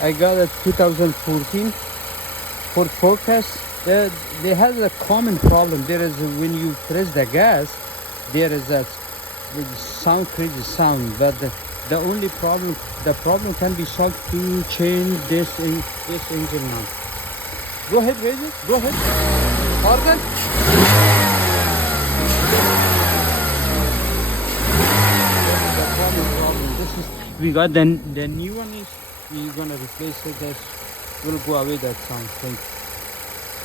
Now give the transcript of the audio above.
I got a 2014 Ford Focus. They have a common problem. There is when you press the gas, there is a sound, crazy sound. But the only problem, the problem can be solved to change this engine now. Go ahead, raise it. Go ahead. Pardon? The problem. This is we got the new one is we're gonna replace it. This will go away that sound. Thank you.